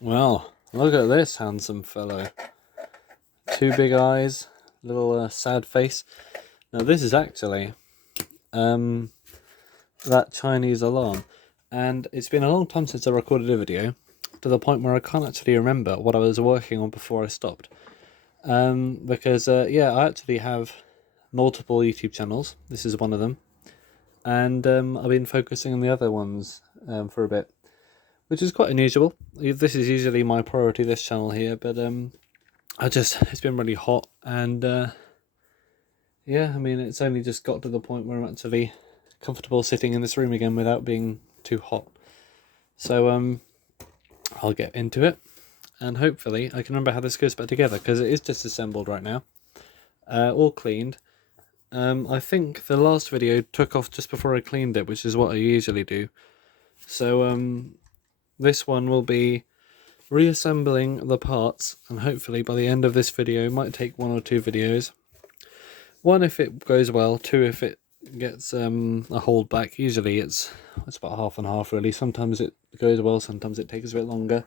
Well, look at this handsome fellow. Two big eyes, little sad face. Now this is actually that Chinese alarm, and it's been a long time since I recorded a video, to the point where I can't actually remember what I was working on before I stopped. Because I actually have multiple YouTube channels. This is one of them, and I've been focusing on the other ones for a bit, which is quite unusual. This is usually my priority, this channel here, but it's been really hot, and it's only just got to the point where I'm actually comfortable sitting in this room again without being too hot. So I'll get into it, and hopefully I can remember how this goes back together, because it is disassembled right now, all cleaned. I think the last video took off just before I cleaned it, which is what I usually do. So this one will be reassembling the parts, and hopefully by the end of this video, it might take 1 or 2 videos. 1 if it goes well, 2 if it gets a hold back. Usually it's about half and half really. Sometimes it goes well, sometimes it takes a bit longer.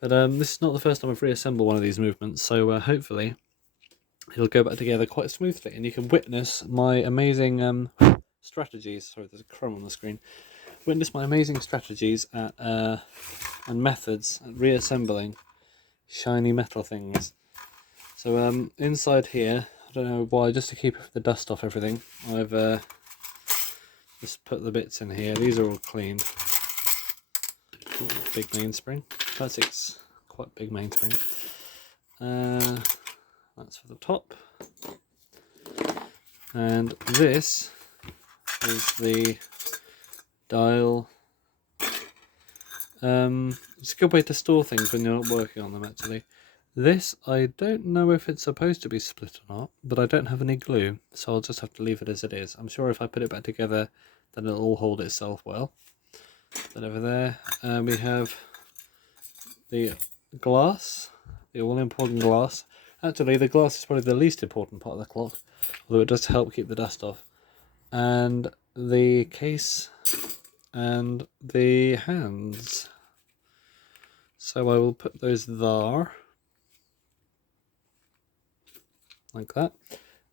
But this is not the first time I've reassembled one of these movements, so hopefully it'll go back together quite smoothly, and you can witness my amazing strategies. Sorry, there's a crumb on the screen. Witness my amazing strategies at and methods at reassembling shiny metal things. So inside here, I don't know why, just to keep the dust off everything, I've just put the bits in here. These are all cleaned. Ooh, big mainspring. That's quite big mainspring. That's for the top. And this is the dial. It's a good way to store things when you're not working on them, actually. This, I don't know if it's supposed to be split or not, but I don't have any glue, so I'll just have to leave it as it is. I'm sure if I put it back together, then it'll all hold itself well. But over there, we have the glass, the all-important glass. Actually, the glass is probably the least important part of the clock, although it does help keep the dust off. And the case and the hands. So I will put those there, like that,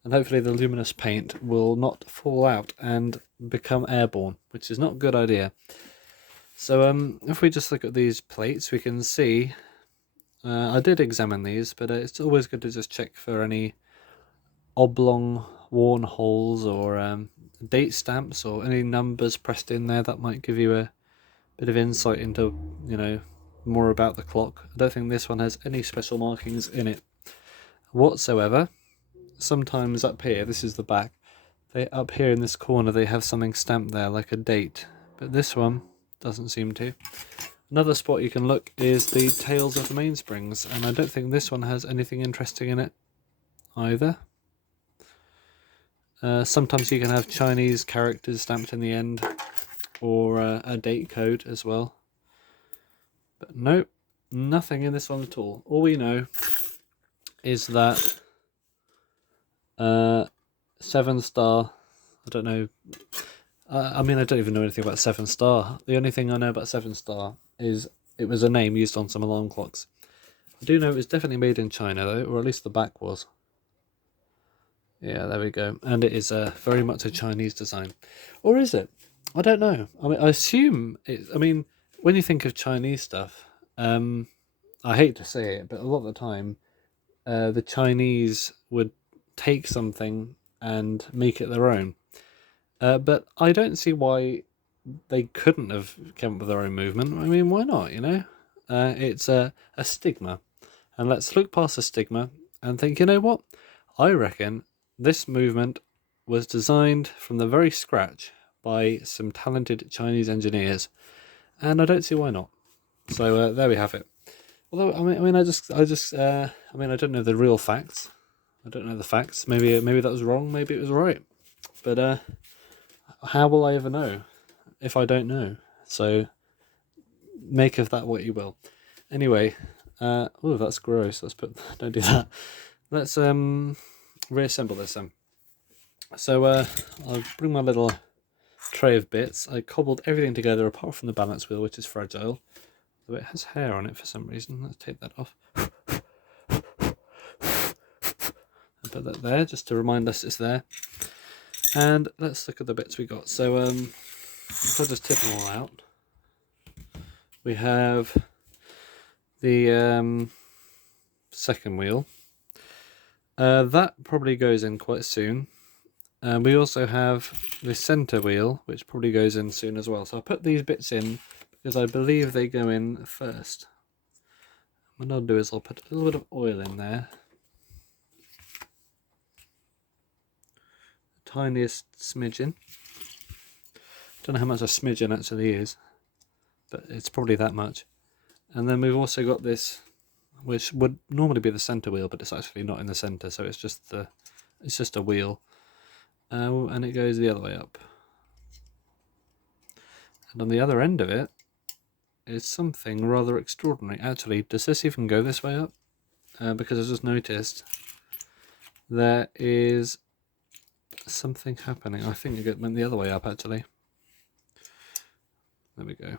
and hopefully the luminous paint will not fall out and become airborne, which is not a good idea. So if we just look at these plates, we can see, I did examine these, but it's always good to just check for any oblong worn holes or date stamps or any numbers pressed in there. That might give you a bit of insight into, more about the clock. I don't think this one has any special markings in it whatsoever. Sometimes up here, this is the back, up here in this corner they have something stamped there like a date, but this one doesn't seem to. Another spot you can look is the tails of the mainsprings, and I don't think this one has anything interesting in it either. Sometimes you can have Chinese characters stamped in the end, or a date code as well. But nope, nothing in this one at all. All we know is that 7-star, I don't know, I don't even know anything about 7-star. The only thing I know about 7-star is it was a name used on some alarm clocks. I do know it was definitely made in China though, or at least the back was. Yeah, there we go. And it is very much a Chinese design. Or is it? I don't know. I assume it's, when you think of Chinese stuff, I hate to say it, but a lot of the time, the Chinese would take something and make it their own. But I don't see why they couldn't have come up with their own movement. Why not, It's a stigma. And let's look past the stigma and think, you know what? I reckon this movement was designed from the very scratch by some talented Chinese engineers, and I don't see why not. So there we have it. Although I don't know the real facts. I don't know the facts. Maybe that was wrong. Maybe it was right. But how will I ever know if I don't know? So make of that what you will. Anyway, oh, that's gross. Don't do that. Let's reassemble this then. So I'll bring my little tray of bits. I cobbled everything together apart from the balance wheel, which is fragile. Though it has hair on it for some reason. Let's take that off. I'll put that there just to remind us it's there. And let's look at the bits we got. So if I just tip them all out, we have the second wheel. That probably goes in quite soon. We also have the centre wheel, which probably goes in soon as well. So I'll put these bits in because I believe they go in first. What I'll do is I'll put a little bit of oil in there. The tiniest smidgen. Don't know how much a smidgen actually is, but it's probably that much. And then we've also got this, which would normally be the centre wheel, but it's actually not in the centre, so it's just a wheel. And it goes the other way up. And on the other end of it is something rather extraordinary. Actually, does this even go this way up? Because I just noticed there is something happening. I think it went the other way up, actually. There we go.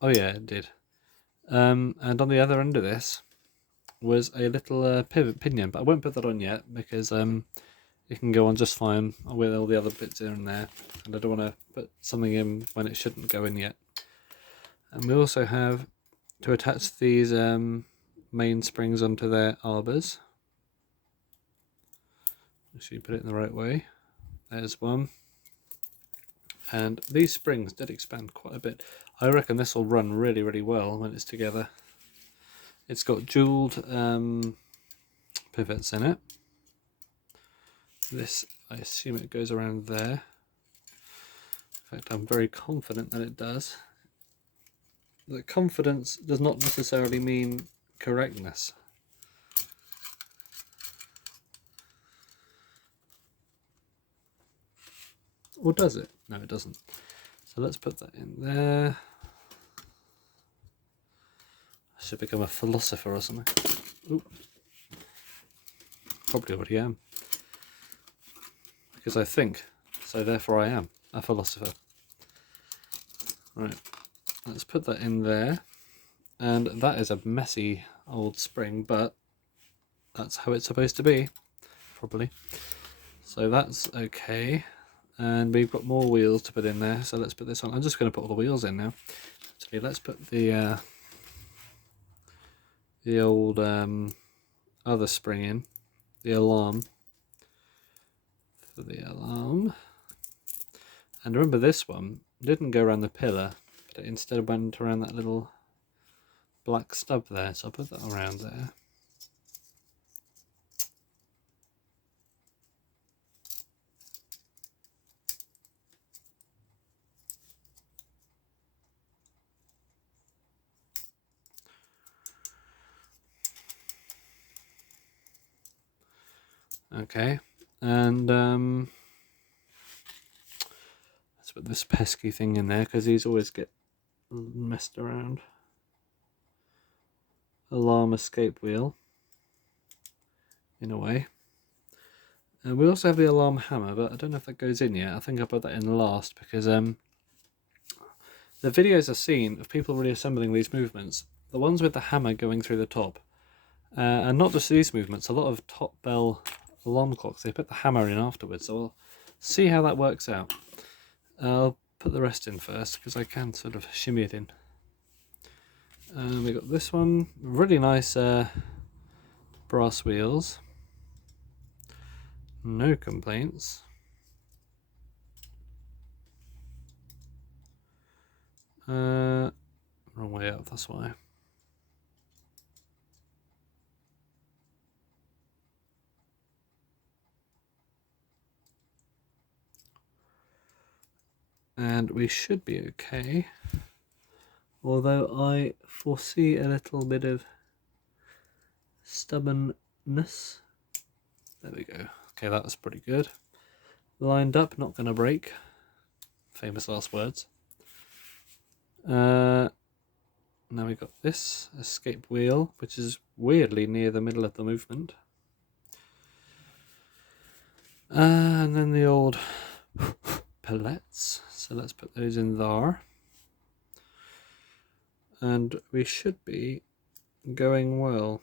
Oh yeah, it did. And on the other end of this was a little pivot pinion, but I won't put that on yet because it can go on just fine with all the other bits in there, and I don't want to put something in when it shouldn't go in yet. And we also have to attach these main springs onto their arbors. Make sure you put it in the right way. There's one. And these springs did expand quite a bit. I reckon this will run really, really well when it's together. It's got jeweled pivots in it. This, I assume it goes around there. In fact, I'm very confident that it does. The confidence does not necessarily mean correctness. Or does it? No, it doesn't. So let's put that in there. I should become a philosopher or something. Ooh. Probably already am. Because I think, so therefore I am a philosopher. Right, let's put that in there. And that is a messy old spring, but that's how it's supposed to be, probably. So that's okay. And we've got more wheels to put in there, so let's put this on. I'm just going to put all the wheels in now. Actually, let's put the old other spring in, the alarm. For the alarm. And remember, this one didn't go around the pillar, but it instead went around that little black stub there, so I'll put that around there. Okay, and let's put this pesky thing in there because these always get messed around. Alarm escape wheel, in a way. And we also have the alarm hammer, but I don't know if that goes in yet. I think I'll put that in last because the videos I've seen of people reassembling these movements, the ones with the hammer going through the top, and not just these movements, a lot of top bell alarm clocks, they put the hammer in afterwards, so we'll see how that works out. I'll put the rest in first because I can sort of shimmy it in. We got this one, really nice brass wheels, no complaints. Wrong way up, that's why. And we should be okay, although I foresee a little bit of stubbornness. There we go. Okay, that was pretty good. Lined up, not going to break. Famous last words. Now we got this escape wheel, which is weirdly near the middle of the movement. And then the old pellets. So let's put those in there. and we should be going well.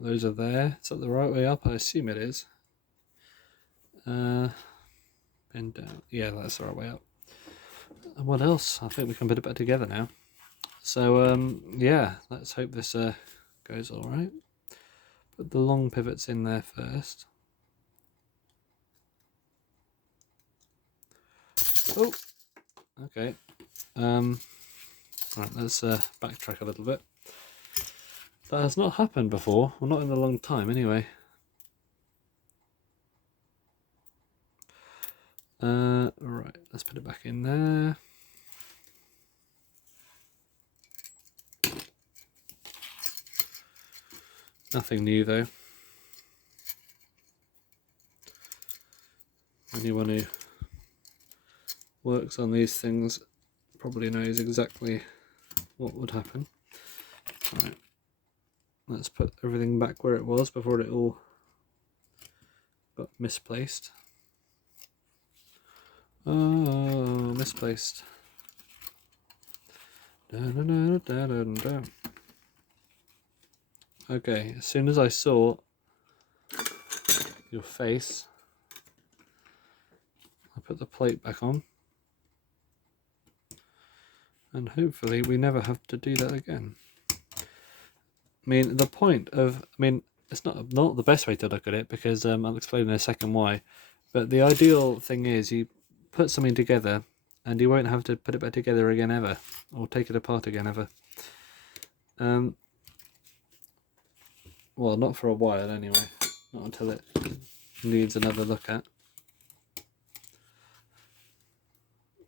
Those are there. Is that the right way up? I assume it is. Bend down. Yeah, that's the right way up. And what else? I think we can put it back together now. So yeah, let's hope this goes all right. Put the long pivots in there first. Oh, okay. Right, let's backtrack a little bit. That has not happened before. Well, not in a long time, anyway. Right, let's put it back in there. Nothing new though. Anyone who works on these things probably knows exactly what would happen. Right, let's put everything back where it was before it all got misplaced. Oh, misplaced. Okay, as soon as I saw your face, I put the plate back on, and hopefully we never have to do that again. I mean, the point of, it's not the best way to look at it, because I'll explain in a second why, but the ideal thing is you put something together and you won't have to put it back together again ever, or take it apart again ever. Well, not for a while anyway, not until it needs another look at.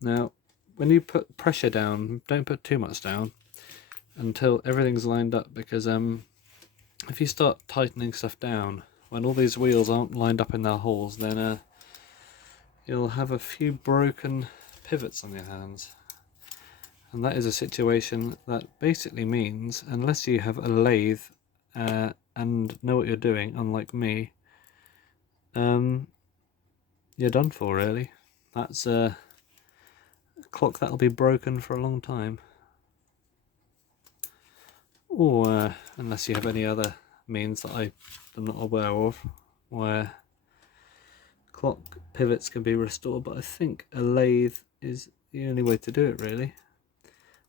Now, when you put pressure down, don't put too much down until everything's lined up, because if you start tightening stuff down when all these wheels aren't lined up in their holes, then you'll have a few broken pivots on your hands. And that is a situation that basically means, unless you have a lathe and know what you're doing, unlike me, you're done for, really. That's a clock that'll be broken for a long time. Or unless you have any other means that I'm not aware of, where clock pivots can be restored, but I think a lathe is the only way to do it, really.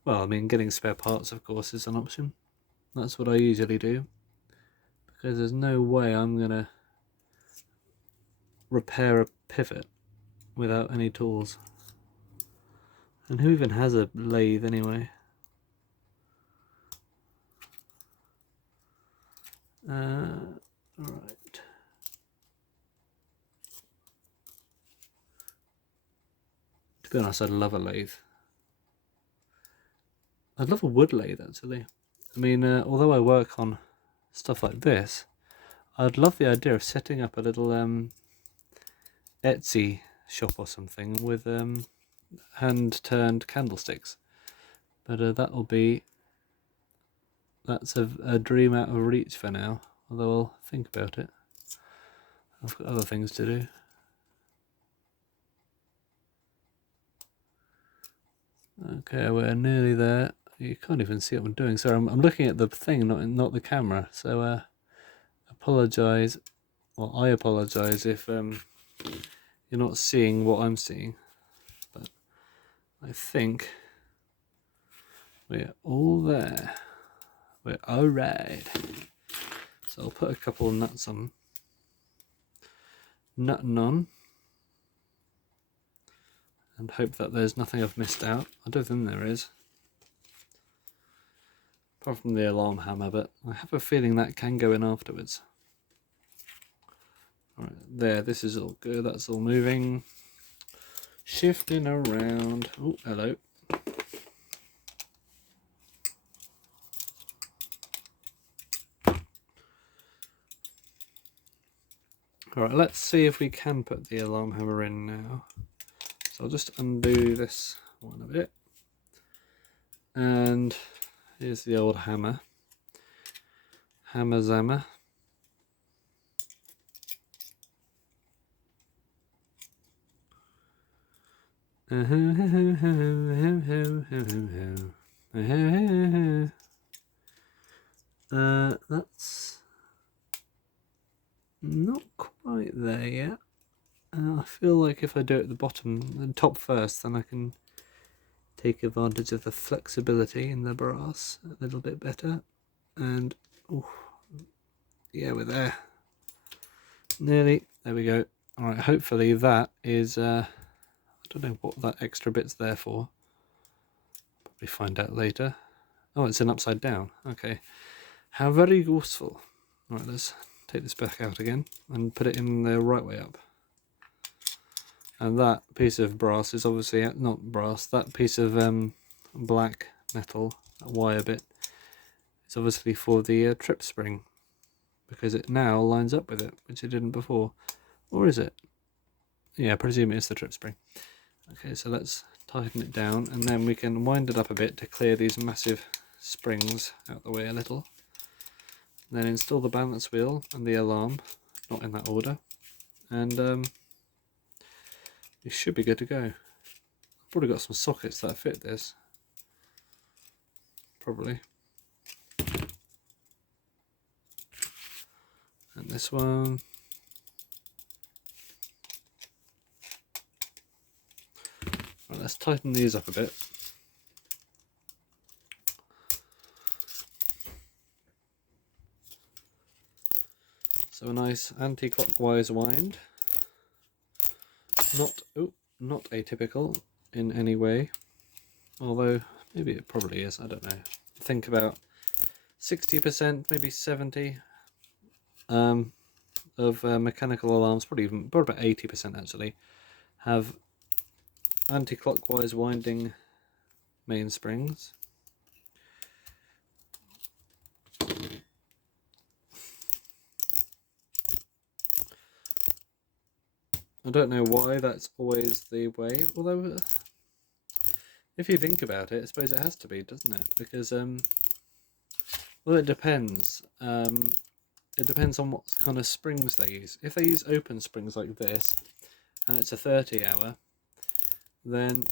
Well, I mean, getting spare parts, of course, is an option. That's what I usually do, because there's no way I'm going to repair a pivot without any tools. And who even has a lathe anyway? Right. To be honest, I'd love a lathe. I'd love a wood lathe, actually. I mean, although I work on stuff like this, I'd love the idea of setting up a little Etsy shop or something with hand-turned candlesticks. But that's a dream out of reach for now, although I'll think about it. I've got other things to do. Okay, we're nearly there. You can't even see what I'm doing. Sorry, I'm looking at the thing, not the camera. So apologise. Well, I apologise if you're not seeing what I'm seeing. But I think we're all there. We're alright. So I'll put a couple of nuts on. Nutting on. And hope that there's nothing I've missed out. I don't think there is. Apart from the alarm hammer, but I have a feeling that can go in afterwards. Alright, there, this is all good. That's all moving. Shifting around. Oh, hello. Alright, let's see if we can put the alarm hammer in now. So I'll just undo this one a bit. And here's the old hammer. Hammer Zammer. That's not quite there yet. I feel like if I do it at the top first, then I can take advantage of the flexibility in the brass a little bit better. And yeah, we're there. Nearly. There we go. Alright, hopefully that is, I don't know what that extra bit's there for. Probably find out later. Oh, it's an upside down. Okay. How very useful. Right, let's take this back out again and put it in the right way up. And that piece of brass is obviously, not brass, that piece of black metal, that wire bit, is obviously for the trip spring, because it now lines up with it, which it didn't before. Or is it? Yeah, I presume it's the trip spring. Okay, so let's tighten it down, and then we can wind it up a bit to clear these massive springs out the way a little. Then install the balance wheel and the alarm, not in that order, and you should be good to go. I've probably got some sockets that fit this. Probably. And this one. Right, let's tighten these up a bit. So a nice anti-clockwise wind. Not atypical in any way. Although maybe it probably is, I don't know. Think about 60%, maybe 70% of mechanical alarms, probably about 80% actually, have anti-clockwise winding mainsprings. I don't know why that's always the way, although if you think about it, I suppose it has to be, doesn't it? Because well, it depends. It depends on what kind of springs they use. If they use open springs like this, and it's a 30 hour, then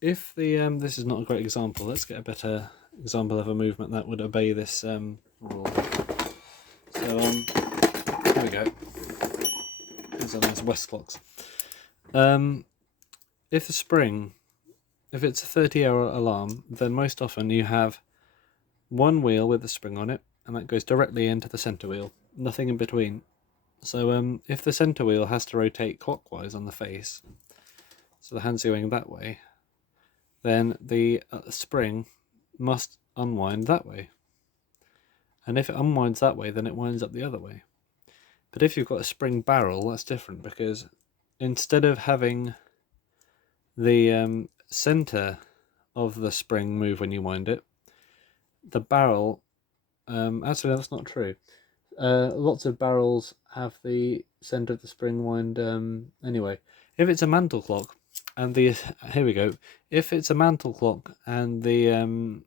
if the this is not a great example, let's get a better example of a movement that would obey this rule. So here we go. These are nice West clocks. If the spring, if it's a 30-hour alarm, then most often you have one wheel with the spring on it, and that goes directly into the center wheel, nothing in between. So if the center wheel has to rotate clockwise on the face, so the hand's going that way, then the spring must unwind that way. And if it unwinds that way, then it winds up the other way. But if you've got a spring barrel, that's different, because instead of having the center of the spring move when you wind it, the barrel, actually that's not true. Lots of barrels have the center of the spring wind anyway. If it's a mantle clock and the here we go. If it's a mantle clock and the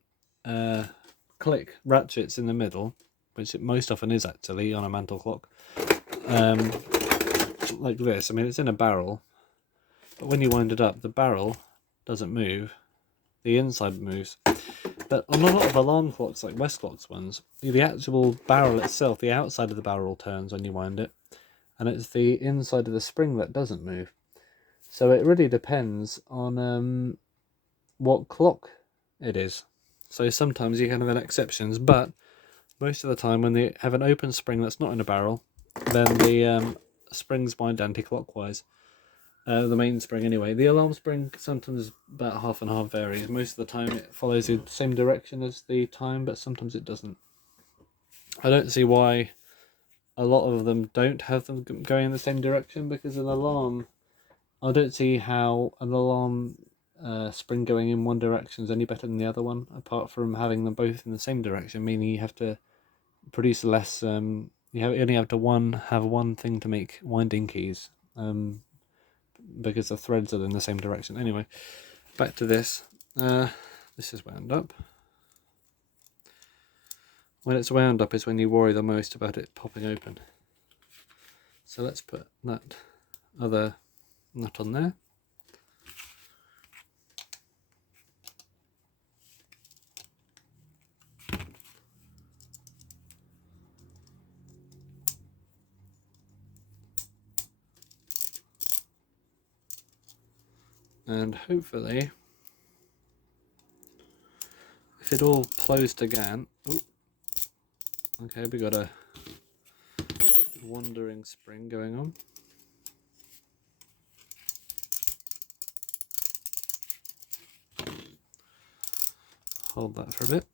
click ratchets in the middle, which it most often is actually on a mantle clock, like this. I mean, it's in a barrel, but when you wind it up, the barrel doesn't move. The inside moves. But on a lot of alarm clocks, like West clocks ones, the actual barrel itself, the outside of the barrel turns when you wind it, and it's the inside of the spring that doesn't move. So it really depends on what clock it is. So sometimes you can have exceptions, but most of the time when they have an open spring that's not in a barrel, then the springs wind anti-clockwise. The main spring anyway. The alarm spring sometimes about half and half varies. Most of the time it follows the same direction as the time, but sometimes it doesn't. I don't see why a lot of them don't have them going in the same direction, because an alarm, I don't see how an alarm spring going in one direction is any better than the other one, apart from having them both in the same direction, meaning you have to produce less, you only have to have one thing to make winding keys, because the threads are in the same direction. Anyway, back to this. This is wound up. When it's wound up is when you worry the most about it popping open. So let's put that other nut on there. And hopefully, if it all closed again, oh, okay, we got a wandering spring going on. Hold that for a bit.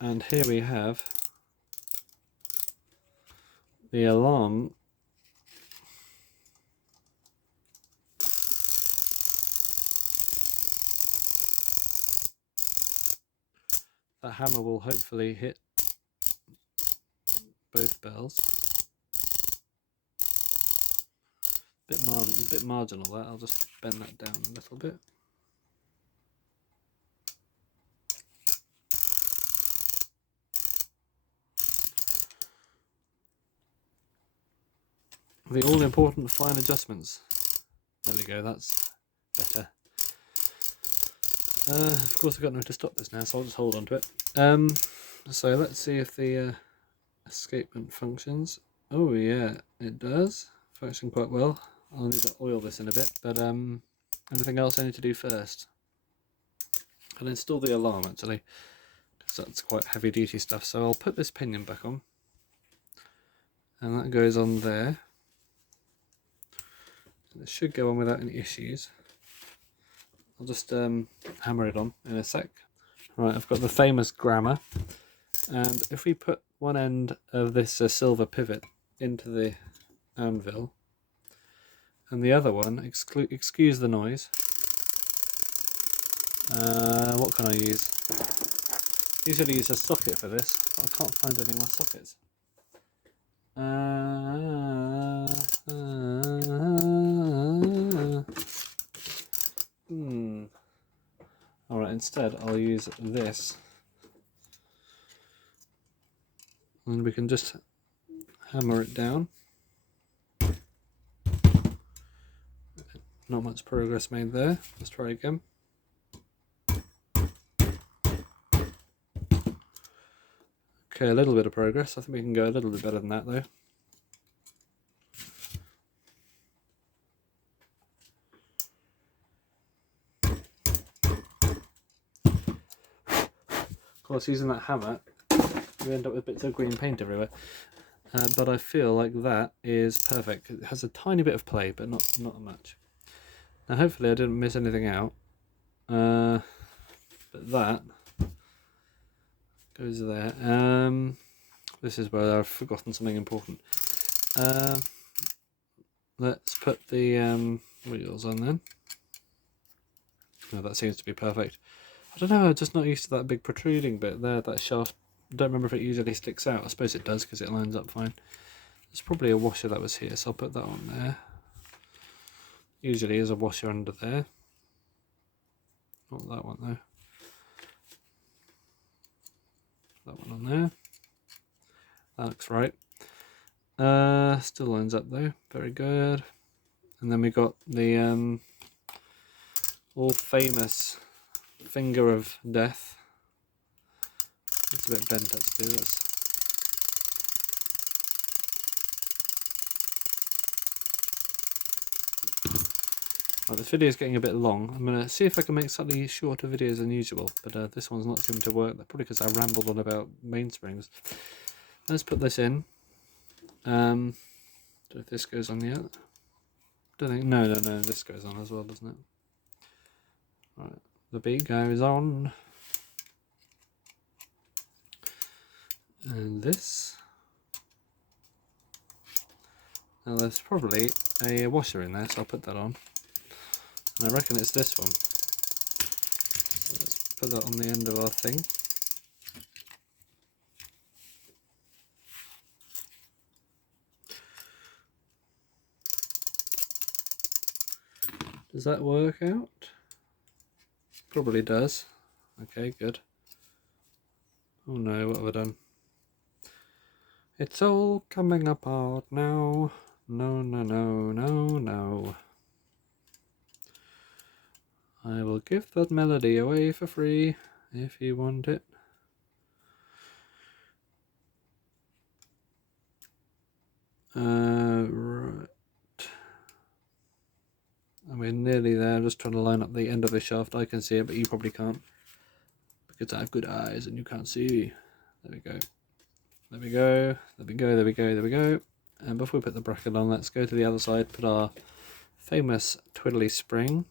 And here we have the alarm. That hammer will hopefully hit both bells. Bit marginal that. I'll just bend that down a little bit. The all-important fine adjustments. There we go, that's better. Of course I've got nowhere to stop this now, so I'll just hold on to it. So let's see if the escapement functions. Oh yeah, it does. Function quite well. I'll need to oil this in a bit, but anything else I need to do first? I'll install the alarm actually, because that's quite heavy duty stuff. So I'll put this pinion back on, and that goes on there. It should go on without any issues. I'll just hammer it on in a sec. Right, I've got the famous grammar, and if we put one end of this silver pivot into the anvil, and the other one, excuse the noise. What can I use? Usually use a socket for this, but I can't find any more sockets. Alright, instead I'll use this. And we can just hammer it down. Not much progress made there. Let's try again. Okay, a little bit of progress. I think we can go a little bit better than that though. Of course, using that hammer, we end up with bits of green paint everywhere. But I feel like that is perfect. It has a tiny bit of play, but not much. Now hopefully I didn't miss anything out. But that goes there. This is where I've forgotten something important. Let's put the wheels on then. Oh, that seems to be perfect. I don't know, I'm just not used to that big protruding bit there, that shaft. I don't remember if it usually sticks out. I suppose it does because it lines up fine. There's probably a washer that was here, so I'll put that on there. Usually there's a washer under there. Not that one though. That one on there. That looks right. Still lines up though. Very good. And then we got the all famous finger of death. It's a bit bent actually. Right, this video is getting a bit long. I'm going to see if I can make slightly shorter videos than usual, but this one's not seeming to work. Probably because I rambled on about mainsprings. Let's put this in. Don't know if this goes on yet. Don't think. No. This goes on as well, doesn't it? Right, the beat goes on. And this. Now there's probably a washer in there, so I'll put that on. And I reckon it's this one. So let's put that on the end of our thing. Does that work out? Probably does. Okay, good. Oh no, what have I done? It's all coming apart now. No. I will give that melody away for free if you want it. Right. And we're nearly there. I'm just trying to line up the end of the shaft. I can see it, but you probably can't, because I have good eyes and you can't see. There we go. There we go. There we go. There we go. There we go. And before we put the bracket on, let's go to the other side, put our famous twiddly spring.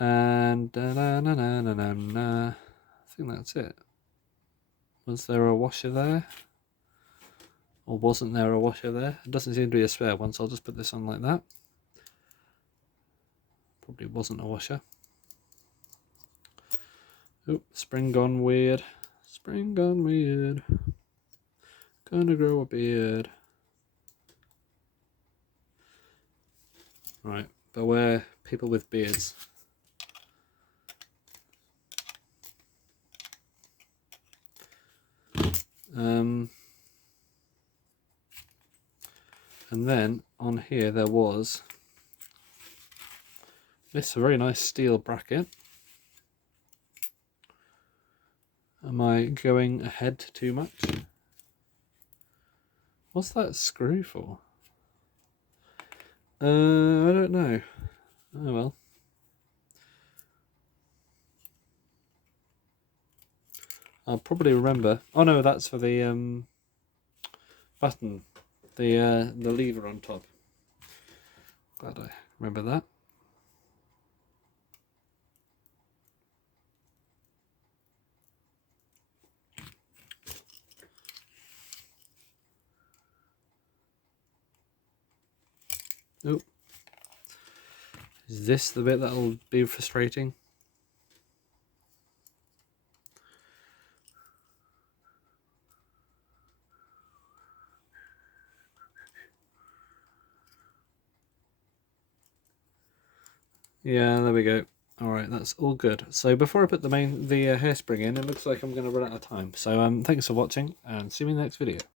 And I think that's it. Was there a washer there? Or wasn't there a washer there? It doesn't seem to be a spare one, so I'll just put this on like that. Probably wasn't a washer. Oh, spring gone weird. Spring gone weird. Gonna grow a beard. Right, beware people with beards. And then on here there was this very nice steel bracket. Am I going ahead too much? What's that screw for? I don't know. Oh well. I'll probably remember. Oh no, that's for the button, the lever on top. Glad I remember that. Oh, is this the bit that'll be frustrating? Yeah, there we go. Alright, that's all good. So before I put the hairspring in, it looks like I'm going to run out of time. So thanks for watching, and see you in the next video.